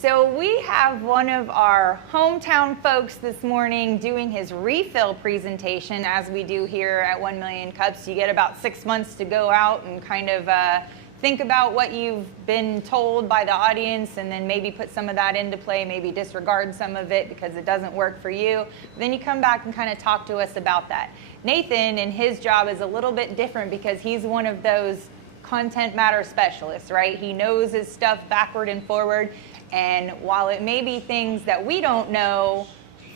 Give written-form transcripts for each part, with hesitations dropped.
So we have one of our hometown folks this morning doing his refill presentation, as we do here at 1 Million Cups. You get about 6 months to go out and kind of think about what you've been told by the audience, and then maybe put some of that into play, maybe disregard some of it because it doesn't work for you. Then you come back and kind of talk to us about that. Nathan, and his job is a little bit different because he's one of those content matter specialists, right? He knows his stuff backward and forward. And while it may be things that we don't know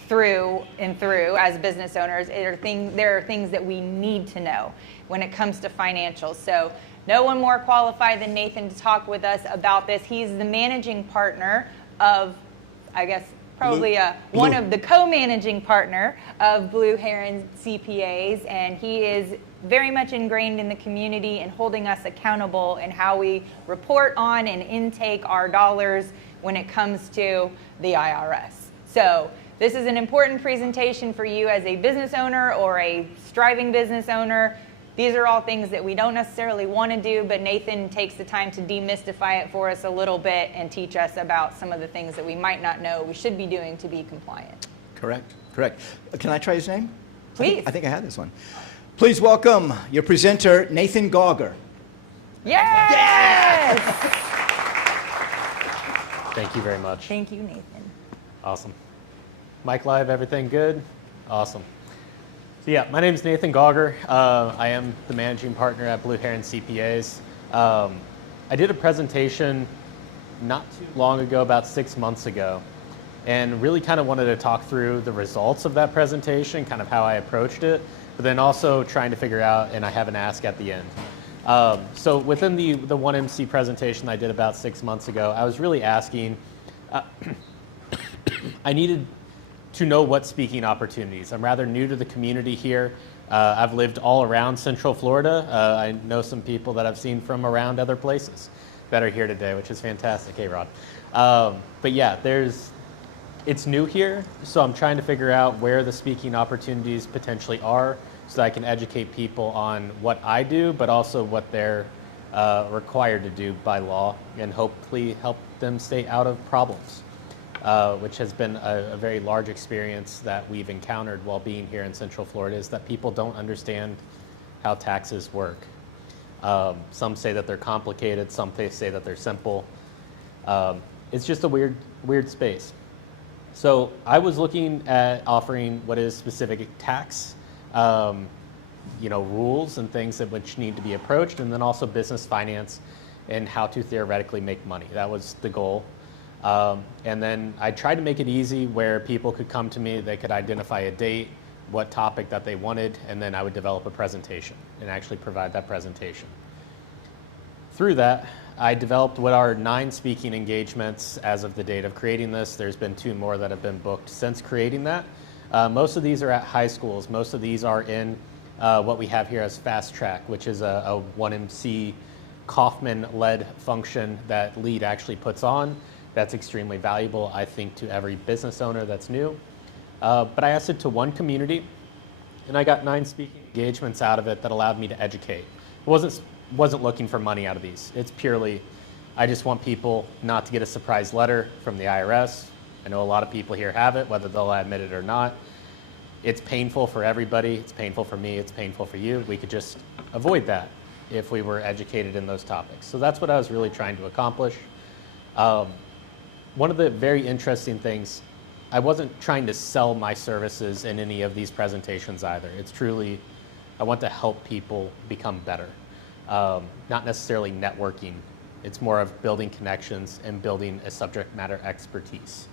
through and through as business owners, there are things that we need to know when it comes to financials. So no one more qualified than Nathan to talk with us about this. He's the managing partner of, I guess, probably one of the co-managing partner of Blue Heron CPAs, and he is very much ingrained in the community and holding us accountable in how we report on and intake our dollars when it comes to the IRS. So this is an important presentation for you as a business owner or a striving business owner. These are all things that we don't necessarily want to do, but Nathan takes the time to demystify it for us a little bit and teach us about some of the things that we might not know we should be doing to be compliant. Correct. Can I try his name? Please. I think I had this one. Please welcome your presenter, Nathan Gauger. Yes! Thank you very much. Thank you, Nathan. Awesome. Mic live, everything good? Awesome. So yeah, my name is Nathan Gauger. I am the managing partner at Blue Heron CPAs. I did a presentation not too long ago, about 6 months ago, and really kind of wanted to talk through the results of that presentation, kind of how I approached it, but then also trying to figure out, and I have an ask at the end. So within the 1MC presentation I did about 6 months ago, I was really asking, I needed to know what speaking opportunities. I'm rather new to the community here. I've lived all around Central Florida. I know some people that I've seen from around other places that are here today, which is fantastic. Hey, Rod. But yeah, it's new here, so I'm trying to figure out where the speaking opportunities potentially are so that I can educate people on what I do, but also what they're required to do by law, and hopefully help them stay out of problems, which has been a very large experience that we've encountered while being here in Central Florida, is that people don't understand how taxes work. Some say that they're complicated, some say that they're simple. It's just a weird space. So I was looking at offering what is specific tax rules and things that which need to be approached, and then also business finance and how to theoretically make money. That was the goal. And then I tried to make it easy where people could come to me, they could identify a date, what topic that they wanted, and then I would develop a presentation and actually provide that presentation. Through that, I developed what are 9 speaking engagements as of the date of creating this. There's been 2 more that have been booked since creating that. Most of these are at high schools. Most of these are in what we have here as Fast Track, which is a 1MC Kaufman-led function that LEAD actually puts on. That's extremely valuable, I think, to every business owner that's new. But I asked it to 1 community, and I got 9 speaking engagements out of it that allowed me to educate. I wasn't looking for money out of these. It's purely, I just want people not to get a surprise letter from the IRS. I know a lot of people here have it, whether they'll admit it or not. It's painful for everybody. It's painful for me. It's painful for you. We could just avoid that if we were educated in those topics. So that's what I was really trying to accomplish. One of the very interesting things, I wasn't trying to sell my services in any of these presentations either. It's truly, I want to help people become better. Not necessarily networking. It's more of building connections and building a subject matter expertise.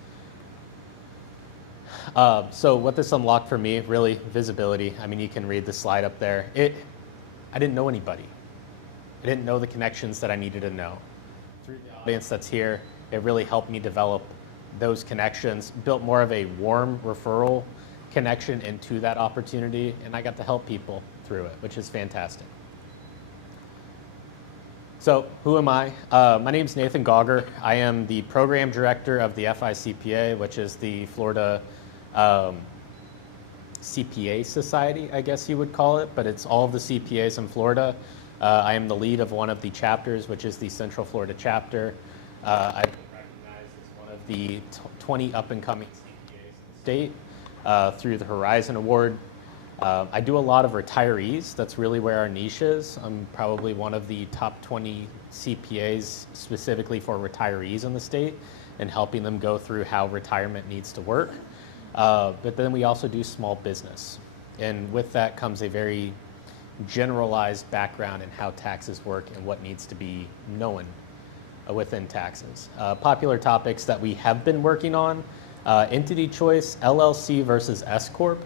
So what this unlocked for me, really, visibility. I mean, you can read the slide up there. I didn't know anybody. I didn't know the connections that I needed to know. Through the audience that's here, it really helped me develop those connections, built more of a warm referral connection into that opportunity, and I got to help people through it, which is fantastic. So who am I? My name is Nathan Gauger. I am the program director of the FICPA, which is the Florida CPA Society, I guess you would call it, but it's all of the CPAs in Florida. I am the lead of one of the chapters, which is the Central Florida chapter. I've been recognized as one of the 20 up-and-coming CPAs in the state through the Horizon Award. I do a lot of retirees. That's really where our niche is. I'm probably one of the top 20 CPAs specifically for retirees in the state and helping them go through how retirement needs to work. But then we also do small business. And with that comes a very generalized background in how taxes work and what needs to be known within taxes. Popular topics that we have been working on, entity choice, LLC versus S-Corp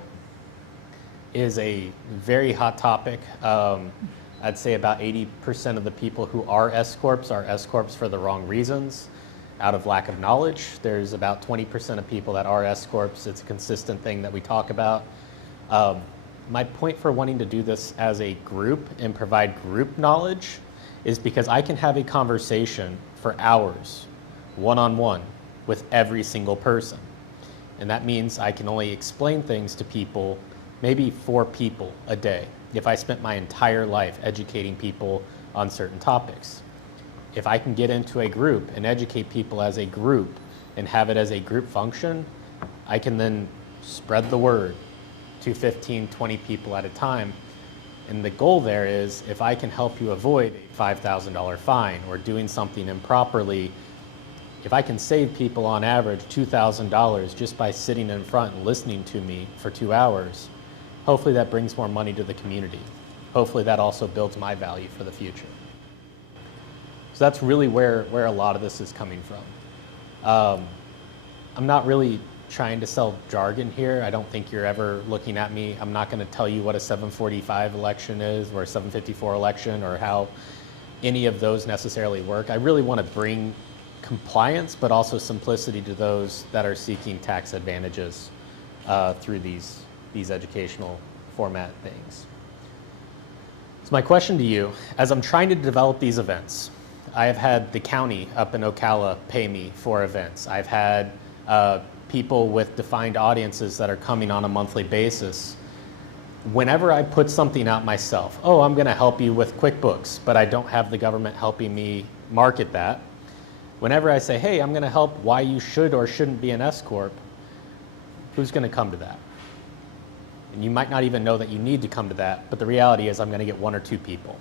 is a very hot topic. I'd say about 80% of the people who are S-Corps for the wrong reasons, out of lack of knowledge. There's about 20% of people that are S-Corps. It's a consistent thing that we talk about. My point for wanting to do this as a group and provide group knowledge is because I can have a conversation for hours, one-on-one, with every single person. And that means I can only explain things to people, maybe 4 people a day, if I spent my entire life educating people on certain topics. If I can get into a group and educate people as a group and have it as a group function, I can then spread the word to 15, 20 people at a time. And the goal there is, if I can help you avoid a $5,000 fine or doing something improperly, if I can save people on average $2,000 just by sitting in front and listening to me for 2 hours, hopefully that brings more money to the community. Hopefully that also builds my value for the future. So that's really where a lot of this is coming from. I'm not really trying to sell jargon here. I don't think you're ever looking at me. I'm not going to tell you what a 745 election is or a 754 election or how any of those necessarily work. I really want to bring compliance, but also simplicity to those that are seeking tax advantages through these educational format things. So my question to you, as I'm trying to develop these events, I have had the county up in Ocala pay me for events. I've had people with defined audiences that are coming on a monthly basis. Whenever I put something out myself, oh, I'm going to help you with QuickBooks, but I don't have the government helping me market that. Whenever I say, hey, I'm going to help why you should or shouldn't be an S-Corp, who's going to come to that? And you might not even know that you need to come to that, but the reality is I'm going to get 1 or 2 people.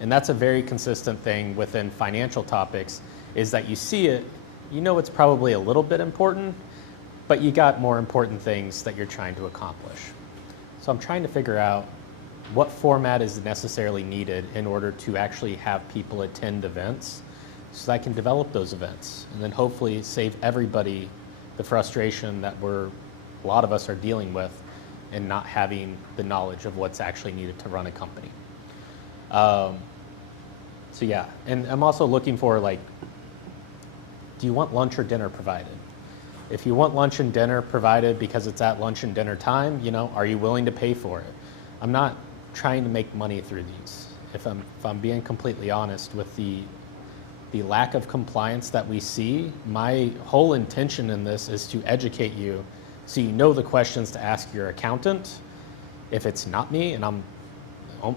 And that's a very consistent thing within financial topics, is that you see it, you know it's probably a little bit important, but you got more important things that you're trying to accomplish. So I'm trying to figure out what format is necessarily needed in order to actually have people attend events so that I can develop those events and then hopefully save everybody the frustration that a lot of us are dealing with and not having the knowledge of what's actually needed to run a company. So yeah, and I'm also looking for, like, do you want lunch or dinner provided? If you want lunch and dinner provided because it's at lunch and dinner time, are you willing to pay for it? I'm not trying to make money through these. If I'm being completely honest with the lack of compliance that we see, my whole intention in this is to educate you so you know the questions to ask your accountant. If it's not me, and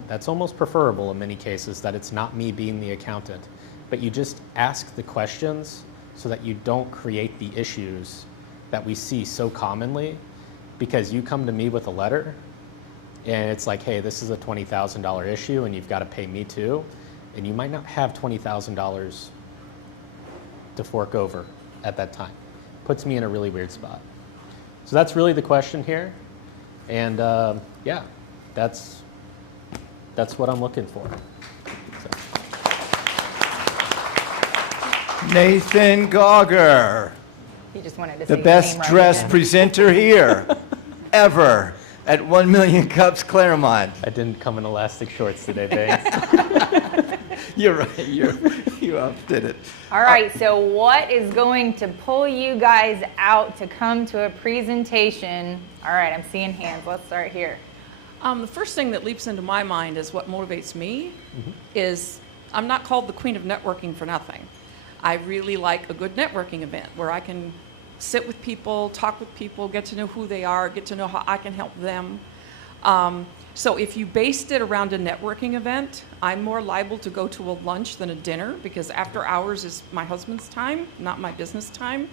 that's almost preferable in many cases that it's not me being the accountant, but you just ask the questions so that you don't create the issues that we see so commonly, because you come to me with a letter and it's like, hey, this is a $20,000 issue and you've got to pay me too, and you might not have $20,000 to fork over at that time. Puts me in a really weird spot. So that's really the question here, and yeah, that's what I'm looking for. Nathan Gauger, He just wanted to the say best your name right dressed again. presenter here ever at 1 Million Cups Clermont. I didn't come in elastic shorts today, Banks. You're right, you outdid it. All right, so what is going to pull you guys out to come to a presentation? All right, I'm seeing hands. Let's start here. The first thing that leaps into my mind is what motivates me is I'm not called the queen of networking for nothing. I really like a good networking event where I can sit with people, talk with people, get to know who they are, get to know how I can help them. So if you based it around a networking event, I'm more liable to go to a lunch than a dinner, because after hours is my husband's time, not my business time.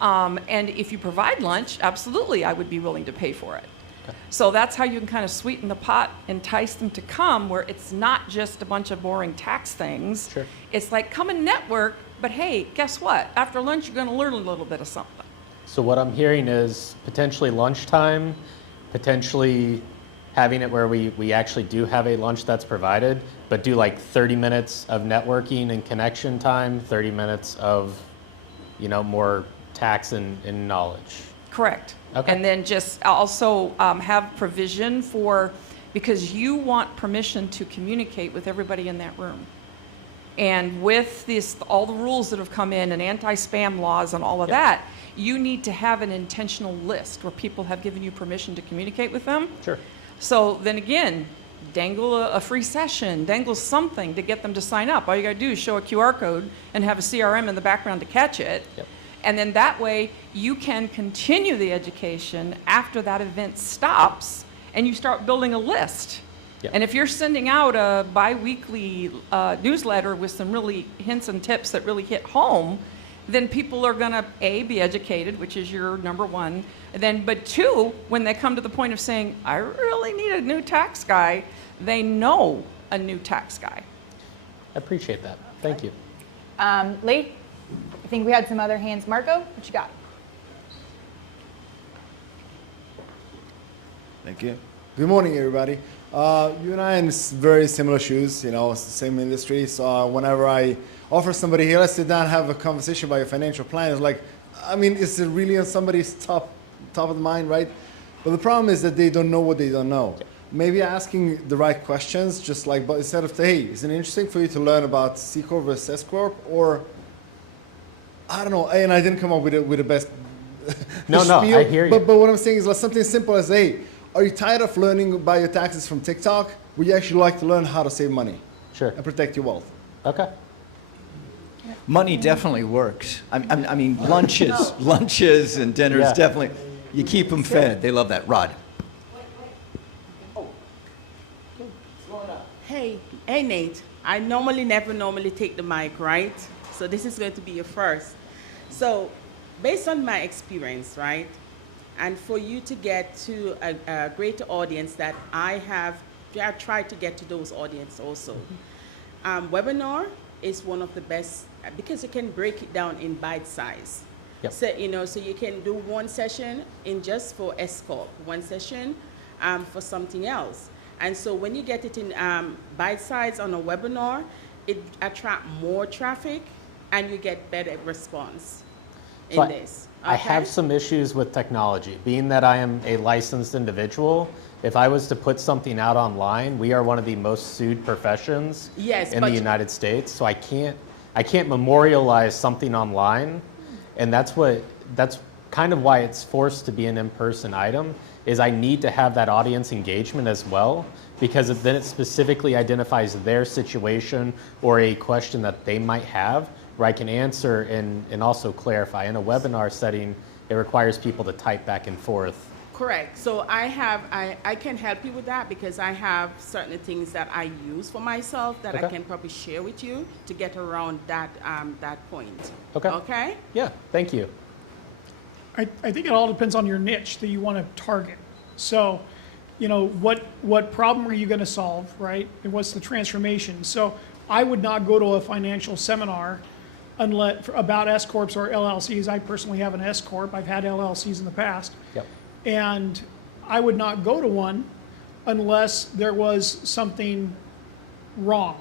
And if you provide lunch, absolutely, I would be willing to pay for it. So that's how you can kind of sweeten the pot, entice them to come, where it's not just a bunch of boring tax things. Sure. It's like, come and network, but hey, guess what? After lunch, you're going to learn a little bit of something. So what I'm hearing is potentially lunchtime, potentially having it where we actually do have a lunch that's provided, but do like 30 minutes of networking and connection time, 30 minutes of, more tax and knowledge. Correct. Okay. And then just also have provision for, because you want permission to communicate with everybody in that room. And with this, all the rules that have come in and anti-spam laws and all of that, you need to have an intentional list where people have given you permission to communicate with them. Sure. So then again, dangle a free session, dangle something to get them to sign up. All you got to do is show a QR code and have a CRM in the background to catch it. Yep. And then that way you can continue the education after that event stops and you start building a list. Yep. And if you're sending out a bi-weekly newsletter with some really hints and tips that really hit home, then people are going to, A, be educated, which is your number one. And then, but two, when they come to the point of saying, I really need a new tax guy, they know a new tax guy. I appreciate that. Thank you. Lee, I think we had some other hands. Marco, what you got? Thank you. Good morning, everybody. You and I are in very similar shoes, it's the same industry. So whenever I offer somebody, hey, let's sit down and have a conversation about your financial plan, it's like, is it really on somebody's top of the mind, right? But the problem is that they don't know what they don't know. Maybe asking the right questions, just like, but instead of, hey, is it interesting for you to learn about C-Corp versus S-Corp? Or, I don't know, and I didn't come up with the best No, spiel, I hear you. But what I'm saying is like something simple as, hey, are you tired of learning about your taxes from TikTok? Would you actually like to learn how to save money? Sure. And protect your wealth? Okay. Money definitely works. I mean, lunches and dinners definitely, you keep them fed. They love that. Rod. Hey, Nate. I never take the mic, right? So this is going to be your first. So based on my experience, right? And for you to get to a greater audience that I tried to get to those audience also. Webinar is one of the best because you can break it down in bite size. Yep. So, so you can do one session in just for S-Corp, one session for something else. And so when you get it in bite size on a webinar, it attracts more traffic and you get better response in So this. I have some issues with technology. Being that I am a licensed individual, if I was to put something out online, we are one of the most sued professions in the United States. So I can't memorialize something online, and that's kind of why it's forced to be an in-person item. Is I need to have that audience engagement as well, because then it specifically identifies their situation or a question that they might have, where I can answer and also clarify. In a webinar setting, it requires people to type back and forth. Correct. So I can help you with that because I have certain things that I use for myself that I can probably share with you to get around that point. Okay. Okay? Yeah, thank you. I think it all depends on your niche that you want to target. So, what problem are you going to solve, right? And what's the transformation? So I would not go to a financial seminar about S-Corps or LLCs. I personally have an S-Corp. I've had LLCs in the past. Yep. And I would not go to one unless there was something wrong.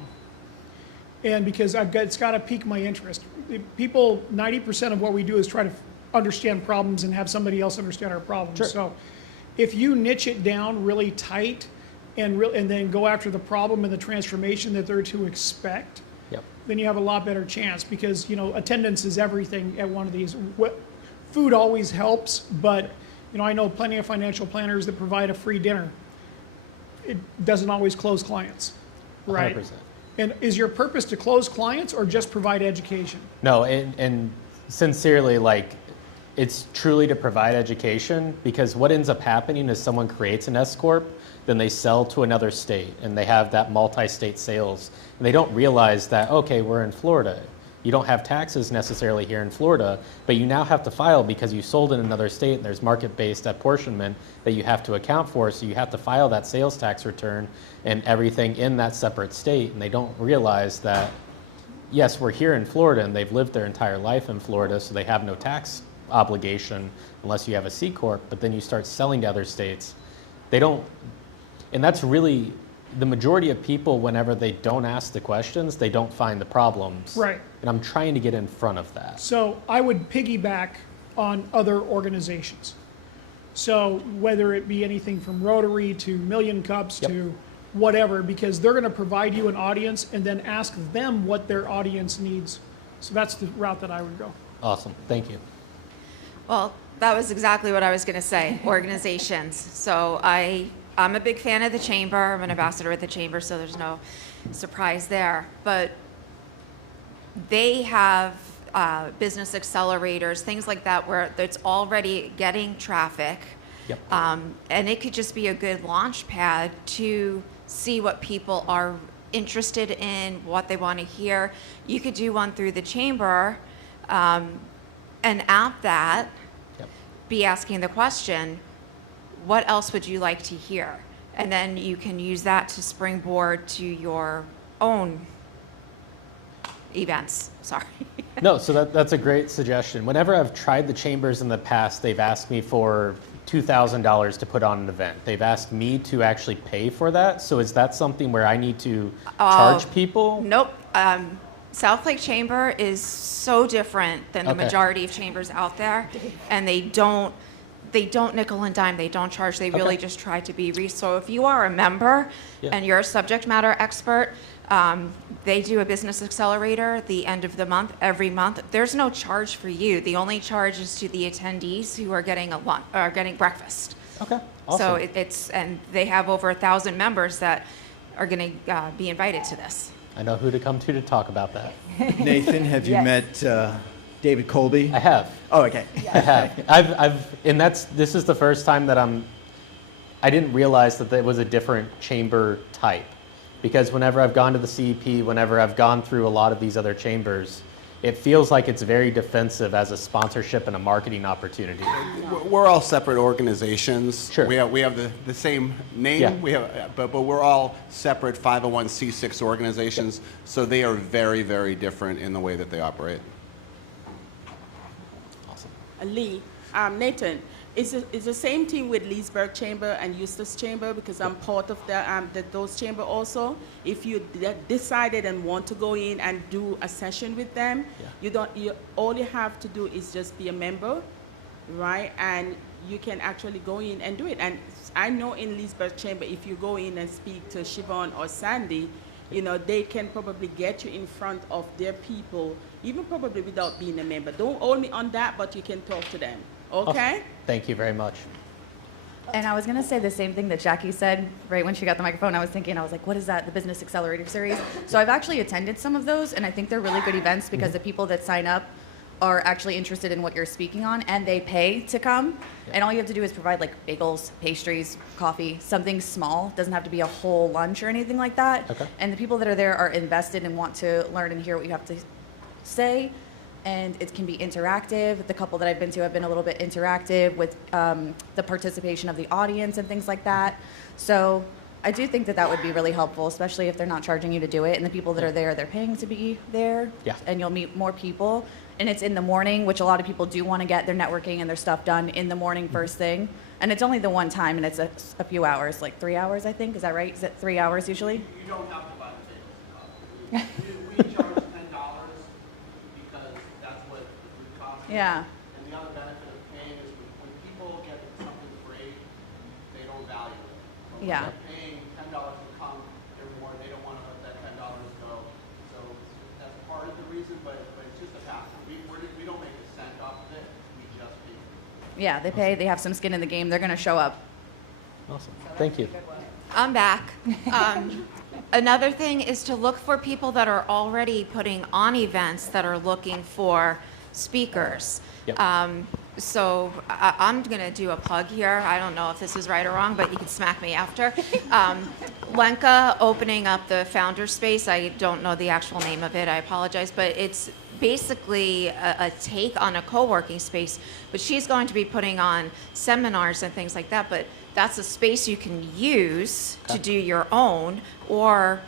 And because it's got to pique my interest. People, 90% of what we do is try to understand problems and have somebody else understand our problems. Sure. So if you niche it down really tight and then go after the problem and the transformation that they're to expect, then you have a lot better chance because, attendance is everything at one of these. Food always helps, but I know plenty of financial planners that provide a free dinner. It doesn't always close clients, right? 100%. And is your purpose to close clients or just provide education? No, and sincerely, it's truly to provide education, because what ends up happening is someone creates an S-Corp, then they sell to another state, and they have that multi-state sales. And they don't realize that, okay, we're in Florida. You don't have taxes necessarily here in Florida, but you now have to file because you sold in another state and there's market-based apportionment that you have to account for. So you have to file that sales tax return and everything in that separate state. And they don't realize that, yes, we're here in Florida and they've lived their entire life in Florida, so they have no tax obligation unless you have a C-Corp, but then you start selling to other states. They don't, and that's really, the majority of people, whenever they don't ask the questions, they don't find the problems. Right. And I'm trying to get in front of that. So I would piggyback on other organizations. So whether it be anything from Rotary to Million Cups Yep. to whatever, because they're going to provide you an audience and then ask them what their audience needs. So that's the route that I would go. Awesome, thank you. Well, that was exactly what I was going to say, organizations. So I'm a big fan of the chamber. I'm an ambassador at the chamber, so there's no surprise there. But they have business accelerators, things like that, where it's already getting traffic. Yep. And it could just be a good launch pad to see what people are interested in, what they want to hear. You could do one through the chamber, and at that, Yep. be asking the question, what else would you like to hear? And then you can use that to springboard to your own events. Sorry. No, so that's a great suggestion. Whenever I've tried the chambers in the past, they've asked me for $2,000 to put on an event. They've asked me to actually pay for that. So is that something where I need to charge people? Nope. South Lake Chamber is so different than the Okay. majority of chambers out there, and they don't nickel and dime. They don't charge. They really Okay. just try to be. So if you are a member Yeah. and you're a subject matter expert, they do a business accelerator the end of the month, every month. There's no charge for you. The only charge is to the attendees who are getting getting breakfast. Okay, awesome. So and they have over 1,000 members that are going to be invited to this. I know who to come to talk about that. Nathan, have you Yes. met David Colby? I have. Oh, okay. I have. And this is the first time that I didn't realize that there was a different chamber type. Because whenever I've gone to the CEP, whenever I've gone through a lot of these other chambers, it feels like it's very defensive as a sponsorship and a marketing opportunity. We're all separate organizations. Sure. We have the same name. Yeah. But we're all separate 501c6 organizations. So they are very, very different in the way that they operate. Awesome. Lee, Nathan, it's the same thing with Leesburg Chamber and Eustis Chamber, because I'm part of those chamber also. If you decided and want to go in and do a session with them, all you have to do is just be a member, right? And you can actually go in and do it. And I know in Leesburg Chamber, if you go in and speak to Siobhan or Sandy, they can probably get you in front of their people, even probably without being a member. Don't hold me on that, but you can talk to them. Okay? Awesome. Thank you very much. And I was going to say the same thing that Jackie said right when she got the microphone. I was like, what is that? The Business Accelerator Series. So I've actually attended some of those, and I think they're really good events because the people that sign up are actually interested in what you're speaking on, and they pay to come. Yeah. And all you have to do is provide like bagels, pastries, coffee, something small. Doesn't have to be a whole lunch or anything like that. Okay. And the people that are there are invested and want to learn and hear what you have to say. And it can be interactive. The couple that I've been to have been a little bit interactive with the participation of the audience and things like that. So I do think that would be really helpful, especially if they're not charging you to do it. And the people that are there, they're paying to be there. Yeah. And you'll meet more people. And it's in the morning, which a lot of people do want to get their networking and their stuff done in the morning first thing. And it's only the one time, and it's a few hours, like 3 hours, I think. Is that right? Is it 3 hours usually? You don't have to buy the table. We charge $10 because that's what the food costs. Yeah. And the other benefit of paying is when people get something free, they don't value it. But Yeah. when they're paying $10 to come, they don't want to let that $10 go. So that's part of the reason, but it's just a pass. We don't make a cent off of it. We just pay. Yeah, they pay. They have some skin in the game. They're going to show up. Awesome. Thank you. I'm back. Another thing is to look for people that are already putting on events that are looking for speakers. Yep. So I'm going to do a plug here. I don't know if this is right or wrong, but you can smack me after. Lenka opening up the founder space. I don't know the actual name of it. I apologize, but basically a take on a co-working space, but she's going to be putting on seminars and things like that, but that's a space you can use to do your own or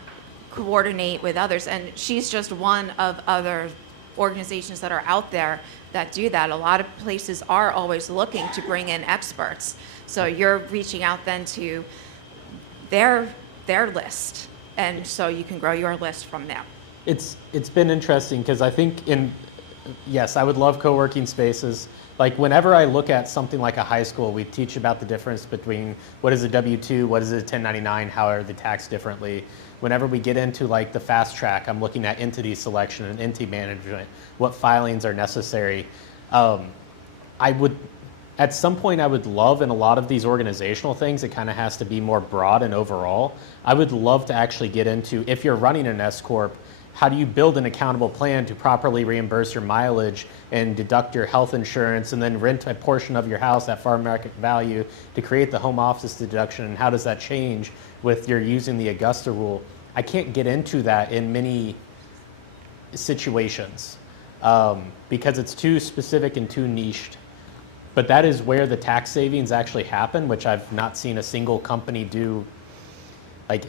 coordinate with others. And she's just one of other organizations that are out there that do that. A lot of places are always looking to bring in experts. So you're reaching out then to their list, and so you can grow your list from there. It's been interesting because I think yes, I would love co-working spaces. Like whenever I look at something like a high school, we teach about the difference between what is a W-2, what is a 1099, how are they taxed differently. Whenever we get into like the fast track, I'm looking at entity selection and entity management, what filings are necessary. At some point, I would love in a lot of these organizational things, it kind of has to be more broad and overall. I would love to actually get into, if you're running an S-Corp, how do you build an accountable plan to properly reimburse your mileage and deduct your health insurance and then rent a portion of your house at fair market value to create the home office deduction, and how does that change with your using the Augusta rule? I can't get into that in many situations because it's too specific and too niched. But that is where the tax savings actually happen, which I've not seen a single company do. Like,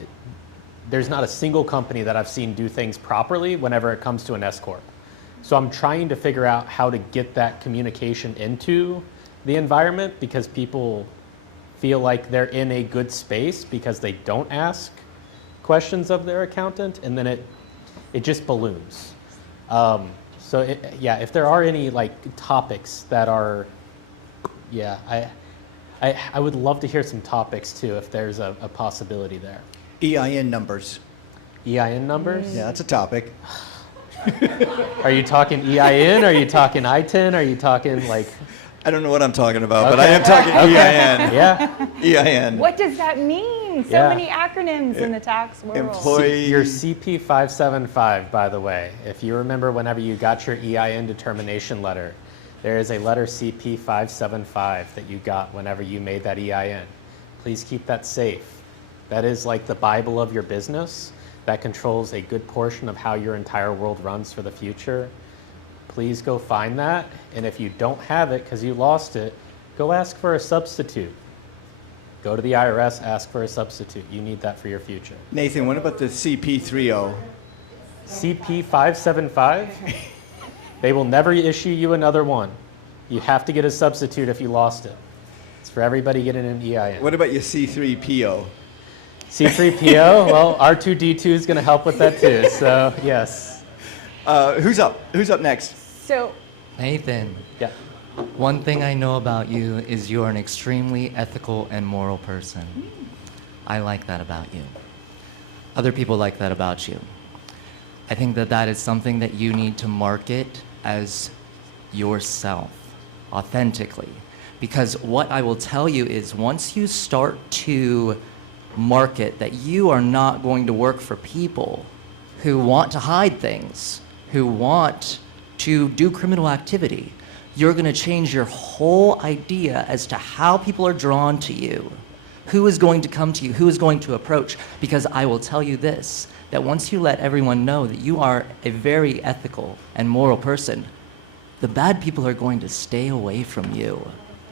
there's not a single company that I've seen do things properly whenever it comes to an S-Corp. So I'm trying to figure out how to get that communication into the environment, because people feel like they're in a good space because they don't ask questions of their accountant, and then it just balloons. If there are any like topics that are, I would love to hear some topics too if there's a possibility there. EIN numbers. EIN numbers? Yeah, that's a topic. Are you talking EIN? Are you talking ITIN? Are you talking like... I don't know what I'm talking about, but I am talking EIN. Yeah. EIN. What does that mean? So many acronyms in the tax world. Employee. Your CP 575, by the way, if you remember whenever you got your EIN determination letter, there is a letter CP 575 that you got whenever you made that EIN. Please keep that safe. That is like the Bible of your business that controls a good portion of how your entire world runs for the future. Please go find that, and if you don't have it because you lost it, go ask for a substitute. Go to the IRS, ask for a substitute. You need that for your future. Nathan, what about the CP30? CP 575? They will never issue you another one. You have to get a substitute if you lost it. It's for everybody getting an EIN. What about your C3PO? C3PO? Well, R2D2 is going to help with that too, so yes. Who's up? Who's up next? So, Nathan. Yeah. One thing I know about you is you're an extremely ethical and moral person. I like that about you. Other people like that about you. I think that that is something that you need to market as yourself, authentically. Because what I will tell you is once you start to market that you are not going to work for people who want to hide things, who want to do criminal activity, you're going to change your whole idea as to how people are drawn to you, who is going to come to you, who is going to approach. Because I will tell you this, that once you let everyone know that you are a very ethical and moral person, the bad people are going to stay away from you.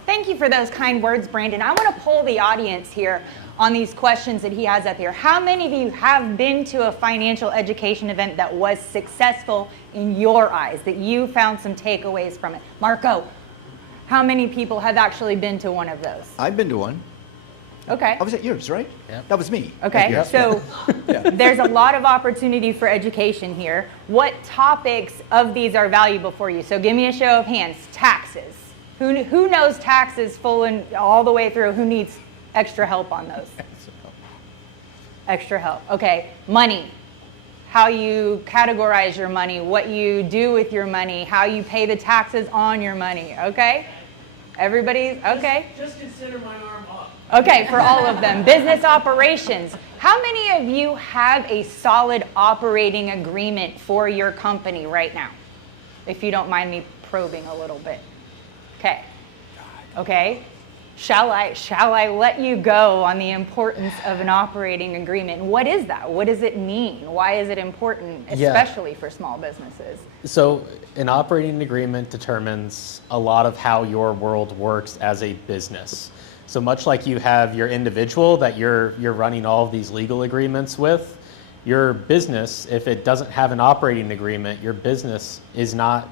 thank you for those kind words, Brandon. I want to poll the audience here on these questions that he has up here. How many of you have been to a financial education event that was successful in your eyes, that you found some takeaways from it? Marco, how many people have actually been to one of those? I've been to one. Okay. I was at yours, right? Yeah. That was me. Okay, Yeah. so there's a lot of opportunity for education here. What topics of these are valuable for you? So give me a show of hands. Taxes. Who knows taxes full and all the way through? Who needs extra help on those? Extra help. Okay, money. How you categorize your money, what you do with your money, how you pay the taxes on your money, okay? Everybody's, okay? Just consider my arm up. Okay, for all of them. Business operations. How many of you have a solid operating agreement for your company right now? If you don't mind me probing a little bit. Okay. Okay. Shall I let you go on the importance of an operating agreement? What is that? What does it mean? Why is it important, especially for small businesses? So an operating agreement determines a lot of how your world works as a business. So much like you have your individual that you're running all of these legal agreements with, your business, if it doesn't have an operating agreement, your business is not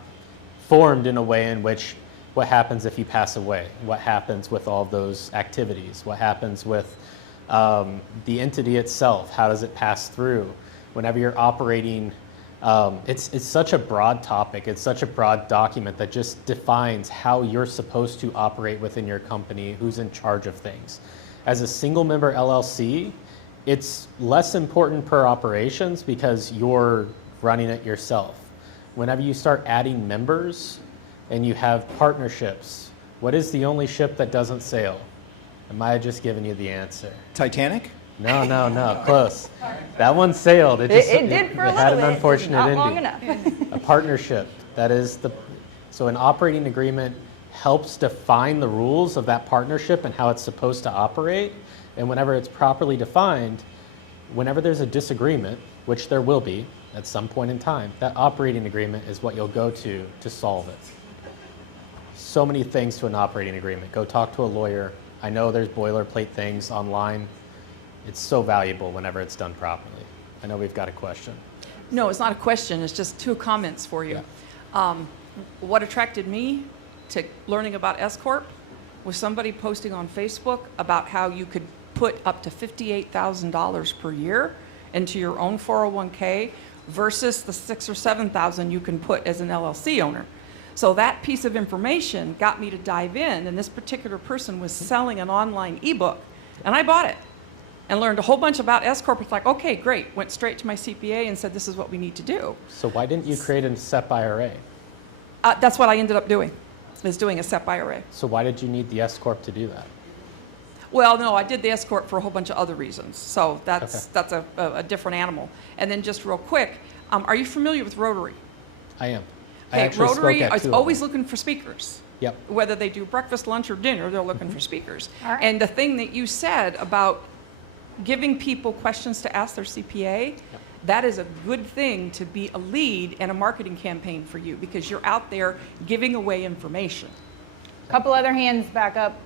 formed in a way in which what happens if you pass away? What happens with all of those activities? What happens with the entity itself? How does it pass through? Whenever you're operating, it's such a broad topic. It's such a broad document that just defines how you're supposed to operate within your company, who's in charge of things. As a single member LLC, it's less important per operations because you're running it yourself. Whenever you start adding members, and you have partnerships, what is the only ship that doesn't sail? Am I just giving you the answer? Titanic? No, close. That one sailed. It did for a had little an bit, unfortunate not ending. long enough. A partnership, so an operating agreement helps define the rules of that partnership and how it's supposed to operate. And whenever it's properly defined, whenever there's a disagreement, which there will be at some point in time, that operating agreement is what you'll go to solve it. So many things to an operating agreement. Go talk to a lawyer. I know there's boilerplate things online. It's so valuable whenever it's done properly. I know we've got a question. No, it's not a question. It's just two comments for you. Yeah. What attracted me to learning about S-Corp was somebody posting on Facebook about how you could put up to $58,000 per year into your own 401k versus the $6,000 or $7,000 you can put as an LLC owner. So that piece of information got me to dive in, and this particular person was selling an online ebook, and I bought it and learned a whole bunch about S-Corp. It's like, okay, great. Went straight to my CPA and said, this is what we need to do. So why didn't you create a SEP IRA? That's what I ended up doing, is doing a SEP IRA. So why did you need the S-Corp to do that? Well, no, I did the S-Corp for a whole bunch of other reasons. So that's a different animal. And then just real quick, are you familiar with Rotary? I am. Okay, Rotary is always looking for speakers. Yep. Whether they do breakfast, lunch, or dinner, they're looking for speakers. All right. And the thing that you said about giving people questions to ask their CPA, that is a good thing to be a lead in a marketing campaign for you because you're out there giving away information. A couple other hands back up.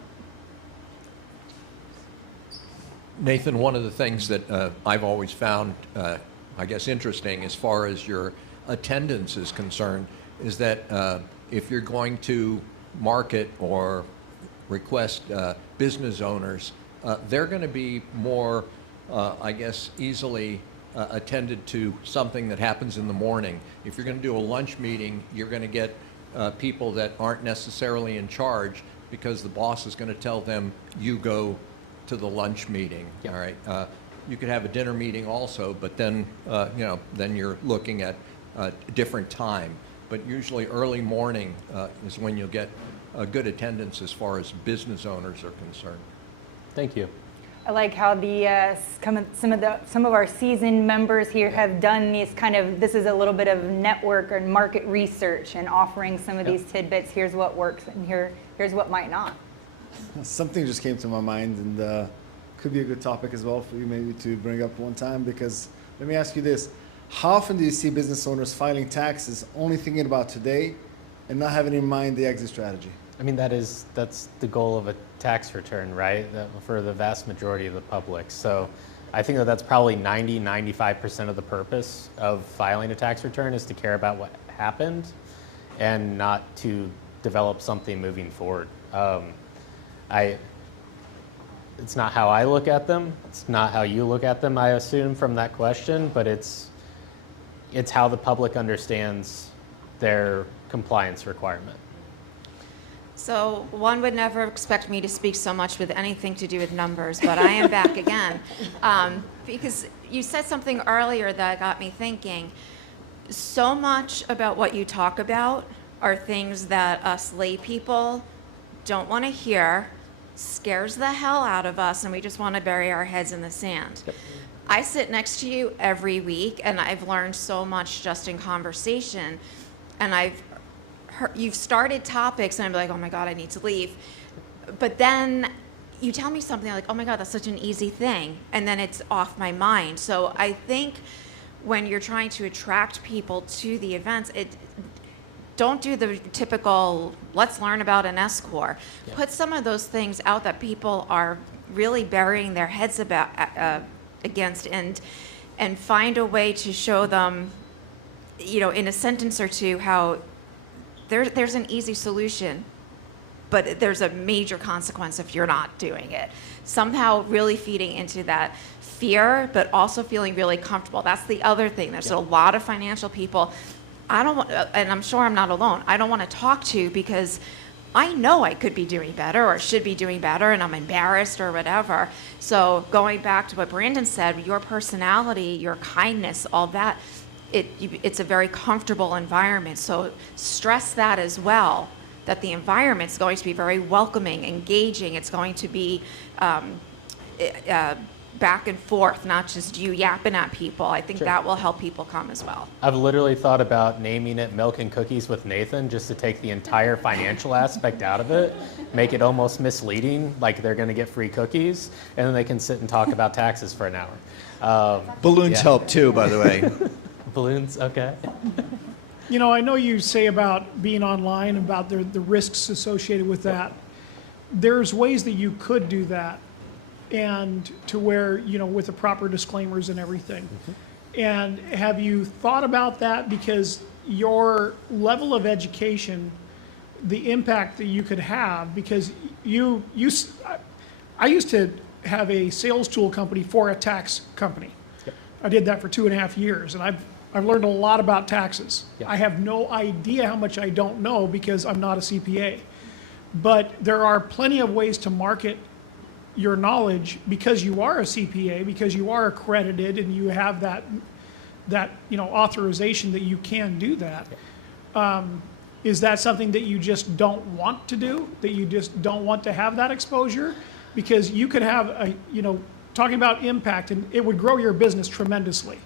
Nathan, one of the things that I've always found, I guess, interesting as far as your attendance is concerned is that if you're going to market or request business owners, they're going to be more, I guess, easily attended to something that happens in the morning. If you're going to do a lunch meeting, you're going to get people that aren't necessarily in charge because the boss is going to tell them, you go to the lunch meeting. Yep. All right. You could have a dinner meeting also, but then then you're looking at a different time. But usually early morning is when you'll get a good attendance as far as business owners are concerned. Thank you. I like how the some of our seasoned members here have done these this is a little bit of network or market research and offering some of these tidbits. Here's what works and here's what might not. Something just came to my mind, and could be a good topic as well for you maybe to bring up one time, because let me ask you this. How often do you see business owners filing taxes only thinking about today and not having in mind the exit strategy? I mean, that's the goal of a tax return, right? For the vast majority of the public. So I think that's probably 95% of the purpose of filing a tax return is to care about what happened and not to develop something moving forward. It's not how I look at them. It's not how you look at them, I assume, from that question, but it's how the public understands their compliance requirement. So one would never expect me to speak so much with anything to do with numbers, but I am back again. Because you said something earlier that got me thinking. So much about what you talk about are things that us lay people don't want to hear, scares the hell out of us, and we just want to bury our heads in the sand. Yep. I sit next to you every week, and I've learned so much just in conversation, and you've started topics, and I'm like, oh my God, I need to leave. but then you tell me something like, oh my God, that's such an easy thing. And then it's off my mind. So I think when you're trying to attract people to the events, don't do the typical, let's learn about an S-Corp. Yeah. Put some of those things out that people are really burying their heads against, and find a way to show them, in a sentence or two, how there's an easy solution, but there's a major consequence if you're not doing it. Somehow really feeding into that fear, but also feeling really comfortable. That's the other thing. There's a lot of financial people and I'm sure I'm not alone, I don't want to talk to because I know I could be doing better or should be doing better, and I'm embarrassed or whatever. So going back to what Brandon said, your personality, your kindness, all that, it's a very comfortable environment. So stress that as well, that the environment's going to be very welcoming, engaging. It's going to be back and forth, not just you yapping at people. I think that will help people come as well. I've literally thought about naming it Milk and Cookies with Nathan, just to take the entire financial aspect out of it, make it almost misleading, like they're going to get free cookies, and then they can sit and talk about taxes for an hour. Balloons help too, by the way. Balloons, okay. I know you say about being online, about the risks associated with that. There's ways that you could do that, and to where, with the proper disclaimers and everything. Mm-hmm. And have you thought about that? Because your level of education, the impact that you could have, because I used to have a sales tool company for a tax company. Yep. I did that for 2.5 years, and I've learned a lot about taxes. Yep. I have no idea how much I don't know because I'm not a CPA. But there are plenty of ways to market your knowledge because you are a CPA, because you are accredited and you have that authorization that you can do that. Is that something that you just don't want to do, that you just don't want to have that exposure? Because you could have talking about impact, and it would grow your business tremendously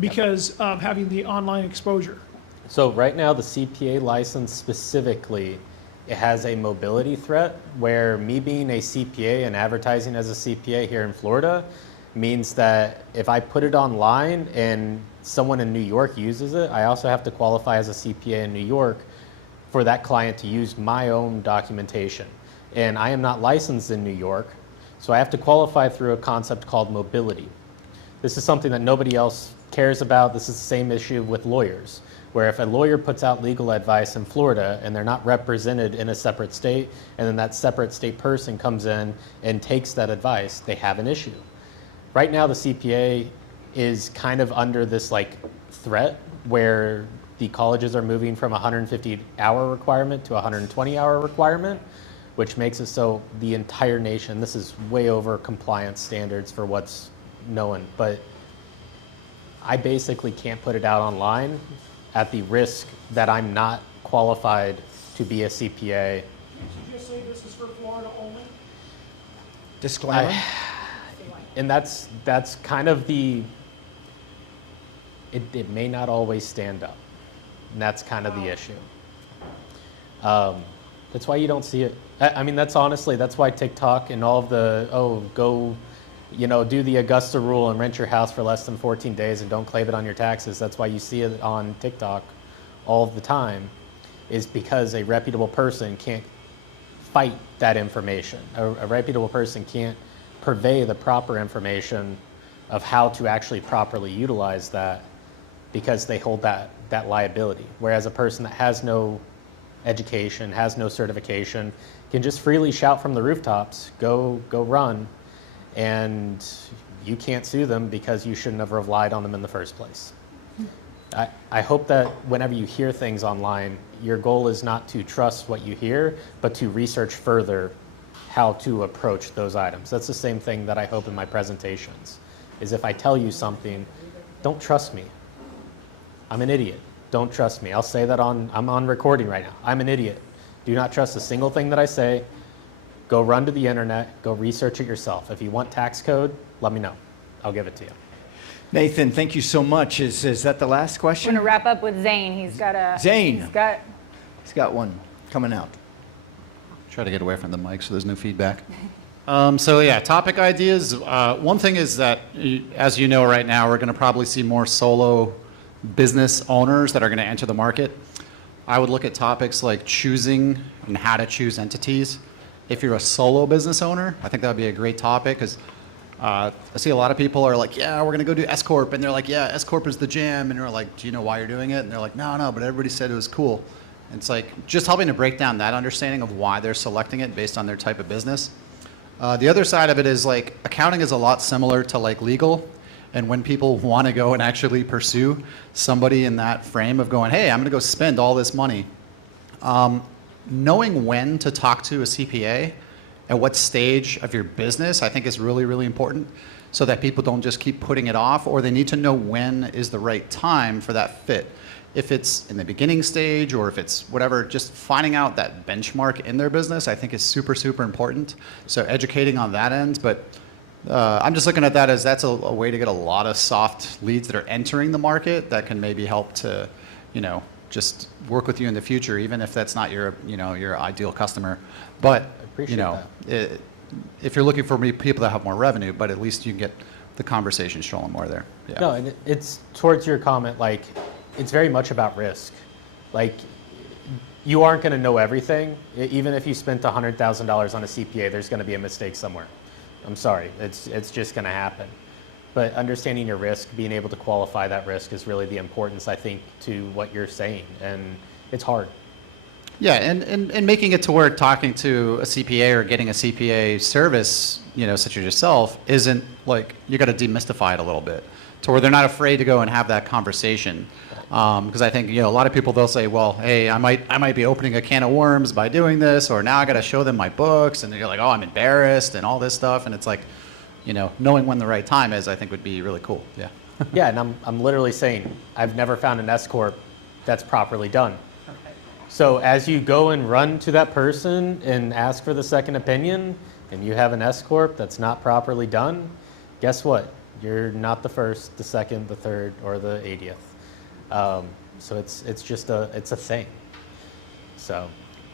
because of having the online exposure. So right now the CPA license specifically, it has a mobility threat where me being a CPA and advertising as a CPA here in Florida means that if I put it online and someone in New York uses it, I also have to qualify as a CPA in New York for that client to use my own documentation. And I am not licensed in New York, so I have to qualify through a concept called mobility. This is something that nobody else cares about. This is the same issue with lawyers, where if a lawyer puts out legal advice in Florida and they're not represented in a separate state, and then that separate state person comes in and takes that advice, they have an issue. Right now, the CPA is kind of under this threat where the colleges are moving from a 150-hour requirement to a 120-hour requirement, which makes it so the entire nation, this is way over compliance standards for what's known, but I basically can't put it out online at the risk that I'm not qualified to be a CPA. Can't you just say this is for Florida only? Disclaimer? And that's kind of it may not always stand up. And that's kind of the issue. That's why you don't see it. I mean, that's why TikTok and all of the, do the Augusta rule and rent your house for less than 14 days and don't claim it on your taxes. That's why you see it on TikTok all of the time, is because a reputable person can't fight that information. A reputable person can't purvey the proper information of how to actually properly utilize that because they hold that liability. Whereas a person that has no education, has no certification, can just freely shout from the rooftops, go run, and you can't sue them because you shouldn't have relied on them in the first place. I hope that whenever you hear things online, your goal is not to trust what you hear, but to research further how to approach those items. That's the same thing that I hope in my presentations, is if I tell you something, don't trust me. I'm an idiot. Don't trust me. I'll say that I'm on recording right now. I'm an idiot. Do not trust a single thing that I say. Go run to the internet, go research it yourself. If you want tax code, let me know. I'll give it to you. Nathan, thank you so much. Is that the last question? I'm going to wrap up with Zane. He's got one coming out. Try to get away from the mic so there's no feedback. So yeah, topic ideas. One thing is that, as you know right now, we're going to probably see more solo business owners that are going to enter the market. I would look at topics like choosing and how to choose entities. If you're a solo business owner, I think that would be a great topic, because I see a lot of people are like, yeah, we're going to go do S-Corp. And they're like, yeah, S-Corp is the jam. And they're like, do you know why you're doing it? And they're like, no, but everybody said it was cool. And it's like just helping to break down that understanding of why they're selecting it based on their type of business. The other side of it is like accounting is a lot similar to like legal. And when people want to go and actually pursue somebody in that frame of going, hey, I'm going to go spend all this money, knowing when to talk to a CPA at what stage of your business, I think is really, really important, so that people don't just keep putting it off, or they need to know when is the right time for that fit. If it's in the beginning stage or if it's whatever, just finding out that benchmark in their business, I think is super, super important. So educating on that end, but I'm just looking at that as that's a way to get a lot of soft leads that are entering the market that can maybe help to, just work with you in the future, even if that's not your, your ideal customer. But, if you're looking for people that have more revenue, but at least you can get the conversation strolling more there. Yeah. No, and it's towards your comment, like, it's very much about risk. Like, you aren't going to know everything. Even if you spent $100,000 on a CPA, there's going to be a mistake somewhere. I'm sorry, it's just going to happen. But understanding your risk, being able to qualify that risk is really the importance, I think, to what you're saying. And it's hard. Yeah, and making it to where talking to a CPA or getting a CPA service, such as yourself, isn't like, you got to demystify it a little bit to where they're not afraid to go and have that conversation. Because I think, a lot of people, they'll say, well, hey, I might be opening a can of worms by doing this, or now I got to show them my books, and they're like, oh, I'm embarrassed and all this stuff. And it's like, knowing when the right time is, I think would be really cool. Yeah. Yeah, and I'm literally saying, I've never found an S-Corp that's properly done. So as you go and run to that person and ask for the second opinion, and you have an S-Corp that's not properly done, guess what? You're not the first, the second, the third, or the 80th. So it's just it's a thing. So.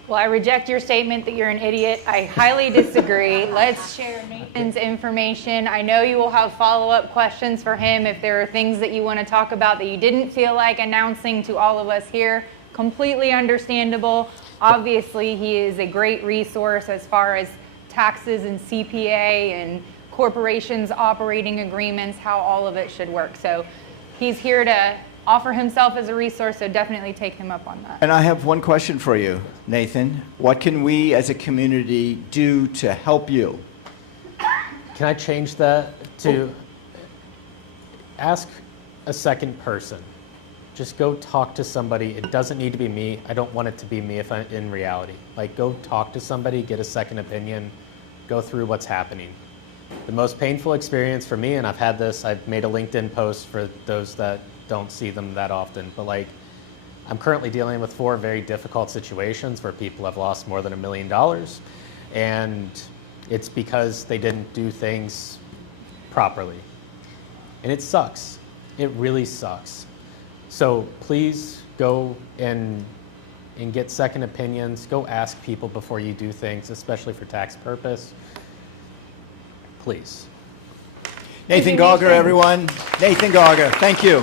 Well, I reject your statement that you're an idiot. I highly disagree. Let's share Nathan's information. I know you will have follow-up questions for him if there are things that you want to talk about that you didn't feel like announcing to all of us here. Completely understandable. Obviously, he is a great resource as far as taxes and CPA and corporations operating agreements, how all of it should work. So he's here to offer himself as a resource, so definitely take him up on that. And I have one question for you, Nathan. What can we as a community do to help you? Can I change that to ask a second person? Just go talk to somebody. It doesn't need to be me. I don't want it to be me if I'm in reality. Like, go talk to somebody, get a second opinion, go through what's happening. The most painful experience for me, and I've made a LinkedIn post for those that don't see them that often, but like, I'm currently dealing with 4 very difficult situations where people have lost more than $1 million, and it's because they didn't do things properly. And it sucks. It really sucks. So please go and get second opinions. Go ask people before you do things, especially for tax purpose. Please. Nathan Gauger, everyone. Nathan Gauger, thank you.